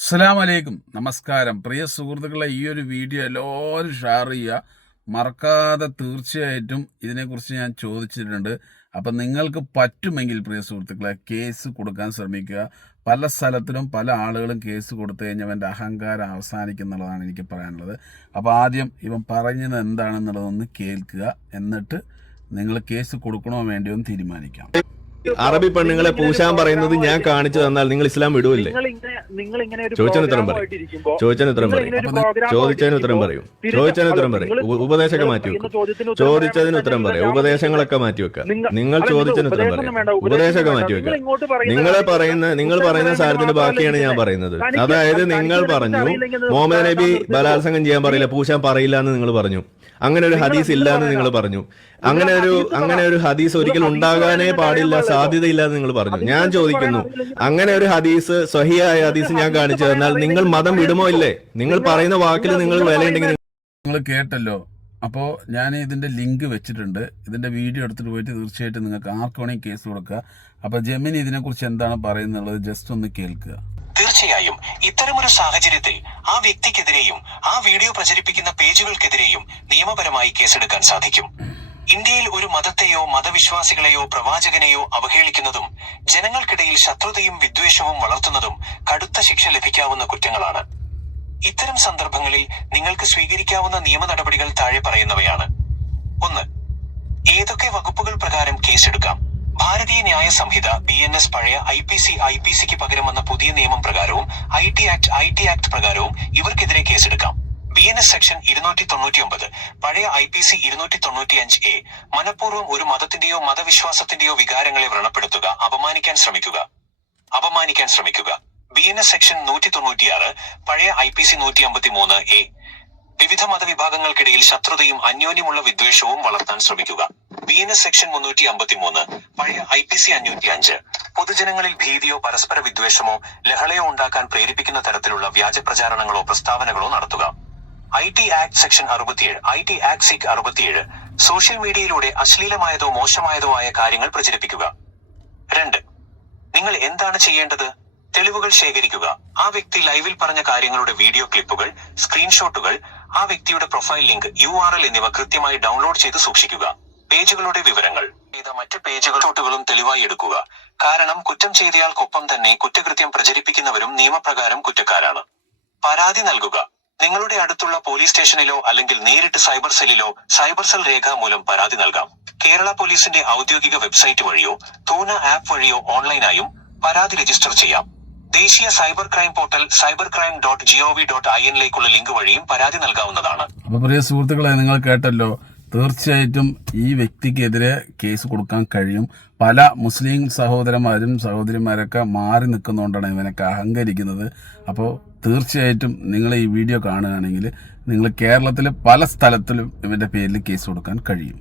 അസ്സലാമു അലൈക്കും, നമസ്കാരം. പ്രിയ സുഹൃത്തുക്കളെ, ഈ ഒരു വീഡിയോ എല്ലാവരും ഷെയർ ചെയ്യുക, മറക്കാതെ. തീർച്ചയായിട്ടും ഇതിനെക്കുറിച്ച് ഞാൻ ചോദിച്ചിട്ടുണ്ട്. അപ്പം നിങ്ങൾക്ക് പറ്റുമെങ്കിൽ പ്രിയ സുഹൃത്തുക്കളെ കേസ് കൊടുക്കാൻ ശ്രമിക്കുക. പല സ്ഥലത്തിലും പല ആളുകളും കേസ് കൊടുത്തു കഴിഞ്ഞാൽ അവൻ്റെ അഹങ്കാരം അവസാനിക്കുന്നുള്ളതാണ് എനിക്ക് പറയാനുള്ളത്. അപ്പോൾ ആദ്യം ഇവൻ പറഞ്ഞത് എന്താണെന്നുള്ളതൊന്ന് കേൾക്കുക, എന്നിട്ട് നിങ്ങൾ കേസ് കൊടുക്കണോ വേണ്ടിയോ എന്ന് തീരുമാനിക്കാം. അറബി പെണ്ണുങ്ങളെ പൂശാൻ പറയുന്നത് ഞാൻ കാണിച്ചു തന്നാൽ നിങ്ങൾ ഇസ്ലാം വിടുവല്ലേ? ചോദിച്ചതിന് ഉത്തരം പറയും. ഉപദേശമൊക്കെ മാറ്റി വെക്കും. ചോദിച്ചതിന് ഉത്തരം പറയാം. ഉപദേശങ്ങളൊക്കെ മാറ്റി വെക്കുക. നിങ്ങൾ ചോദിച്ചതിന് ഉത്തരം പറയാം. ഉപദേശമൊക്കെ മാറ്റി വെക്കുക. നിങ്ങൾ പറയുന്ന സാധനത്തിന്റെ ബാക്കിയാണ് ഞാൻ പറയുന്നത്. അതായത് നിങ്ങൾ പറഞ്ഞു മുഹമ്മദ് നബി ബലാത്സംഗം ചെയ്യാൻ പറയില്ല, പൂശാൻ പറയില്ല എന്ന് നിങ്ങൾ പറഞ്ഞു. അങ്ങനെ ഒരു ഹദീസ് ഇല്ല എന്ന് നിങ്ങൾ പറഞ്ഞു. അങ്ങനെ ഒരു ഹദീസ് ഒരിക്കലും ഉണ്ടാകാനേ പാടില്ല, സാധ്യതയില്ല എന്ന് നിങ്ങൾ പറഞ്ഞു. ഞാൻ ചോദിക്കുന്നു, അങ്ങനെ ഒരു ഹദീസ്, സ്വഹിയായ ഹദീസ് ഞാൻ കാണിച്ചു തന്നാൽ നിങ്ങൾ മതം വിടുമോ ഇല്ലേ? നിങ്ങൾ പറയുന്ന വാക്കിൽ നിങ്ങൾ വിലയുണ്ടെങ്കിൽ നിങ്ങൾ കേട്ടല്ലോ. അപ്പോൾ ഞാൻ ഇതിന്റെ ലിങ്ക് വെച്ചിട്ടുണ്ട്. ഇതിന്റെ വീഡിയോ എടുത്തിട്ട് പോയിട്ട് തീർച്ചയായിട്ടും നിങ്ങൾക്ക് ആർക്ക് വേണമെങ്കിൽ കേസ് കൊടുക്കുക. അപ്പോൾ ജെമിനി ഇതിനെക്കുറിച്ച് എന്താണ് പറയുന്നത് ജസ്റ്റ് ഒന്ന് കേൾക്കുക. തീർച്ചയായും ഇത്തരമൊരു സാഹചര്യത്തിൽ ആ വ്യക്തിക്കെതിരെയും ആ വീഡിയോ പ്രചരിപ്പിക്കുന്ന പേജുകൾക്കെതിരെയും നിയമപരമായി കേസെടുക്കാൻ സാധിക്കും. ഇന്ത്യയിൽ ഒരു മതത്തെയോ മതവിശ്വാസികളെയോ പ്രവാചകനെയോ അവഹേളിക്കുന്നതും ജനങ്ങൾക്കിടയിൽ ശത്രുതയും വിദ്വേഷവും വളർത്തുന്നതും കടുത്ത ശിക്ഷ ലഭിക്കാവുന്ന കുറ്റങ്ങളാണ്. ഇത്തരം സന്ദർഭങ്ങളിൽ നിങ്ങൾക്ക് സ്വീകരിക്കാവുന്ന നിയമ നടപടികൾ താഴെ പറയുന്നവയാണ്. 1. ഏതൊക്കെ വകുപ്പുകൾ പ്രകാരം കേസെടുക്കാം? ഭാരതീയ ന്യായ സംഹിത BNS പഴയ IPCക്ക് പകരം വന്ന പുതിയ നിയമം പ്രകാരവും IT ആക്ട് പ്രകാരവും ഇവർക്കെതിരെ കേസെടുക്കാം. BNS സെക്ഷൻ 299, പഴയ IPC 295A, മനഃപൂർവ്വം ഒരു മതത്തിന്റെയോ മതവിശ്വാസത്തിന്റെയോ വികാരങ്ങളെ വ്രണപ്പെടുത്തുക, അപമാനിക്കാൻ ശ്രമിക്കുക. BNS സെക്ഷൻ 196, പഴയ IPC 153A, വിവിധ മതവിഭാഗങ്ങൾക്കിടയിൽ ശത്രുതയും അന്യോന്യമുള്ള വിദ്വേഷവും വളർത്താൻ ശ്രമിക്കുക. BNS സെക്ഷൻ 353, പഴയ IPC 505, പൊതുജനങ്ങളിൽ ഭീതിയോ പരസ്പര വിദ്വേഷമോ ലഹളയോ ഉണ്ടാക്കാൻ പ്രേരിപ്പിക്കുന്ന തരത്തിലുള്ള വ്യാജ പ്രചാരണങ്ങളോ പ്രസ്താവനകളോ നടത്തുക. IT act section 67, act 67, social മീഡിയയിലൂടെ അശ്ലീലമായതോ മോശമായതോ ആയ കാര്യങ്ങൾ പ്രചരിപ്പിക്കുക. 2. നിങ്ങൾ എന്താണ് ചെയ്യേണ്ടത്? തെളിവുകൾ ശേഖരിക്കുക. ആ വ്യക്തി ലൈവിൽ പറഞ്ഞ കാര്യങ്ങളുടെ വീഡിയോ ക്ലിപ്പുകൾ, സ്ക്രീൻഷോട്ടുകൾ, ആ വ്യക്തിയുടെ പ്രൊഫൈൽ ലിങ്ക്, URL എന്നിവ കൃത്യമായി ഡൗൺലോഡ് ചെയ്ത് സൂക്ഷിക്കുക. പേജുകളുടെ വിവരങ്ങൾ ചെയ്ത മറ്റ് പേജുകളും തെളിവായി എടുക്കുക. കാരണം കുറ്റം ചെയ്തയാൾക്കൊപ്പം തന്നെ കുറ്റകൃത്യം പ്രചരിപ്പിക്കുന്നവരും നിയമപ്രകാരം കുറ്റക്കാരാണ്. പരാതി നൽകുക. നിങ്ങളുടെ അടുത്തുള്ള പോലീസ് സ്റ്റേഷനിലോ അല്ലെങ്കിൽ നേരിട്ട് സൈബർ സെല്ലിലോ സൈബർ സെൽ രേഖാമൂലം പരാതി നൽകാം. കേരള പോലീസിന്റെ ഔദ്യോഗിക വെബ്സൈറ്റ് വഴിയോ തൂന ആപ്പ് വഴിയോ ഓൺലൈനായും പരാതി രജിസ്റ്റർ ചെയ്യാം. ദേശീയ cyber crime portal cybercrime.gov.in link വഴിയും പരാതി നൽകാവുന്നതാണ്. അപ്പോൾ പ്രിയ സുഹൃത്തുക്കളെ, നിങ്ങൾ കേട്ടല്ലോ. തീർച്ചയായിട്ടും ഈ വ്യക്തിക്കെതിരെ കേസ് കൊടുക്കാൻ കഴിയും. പല മുസ്ലിം സഹോദരന്മാരും സഹോദരിമാരൊക്കെ മാറി നിൽക്കുന്നതുകൊണ്ടാണ് ഇവനൊക്കെ അഹങ്കരിക്കുന്നത്. അപ്പോൾ തീർച്ചയായിട്ടും നിങ്ങൾ ഈ വീഡിയോ കാണുകയാണെങ്കിൽ നിങ്ങൾ കേരളത്തിൽ പല സ്ഥലത്തിലും ഇവൻ്റെ പേരിൽ കേസ് കൊടുക്കാൻ കഴിയും.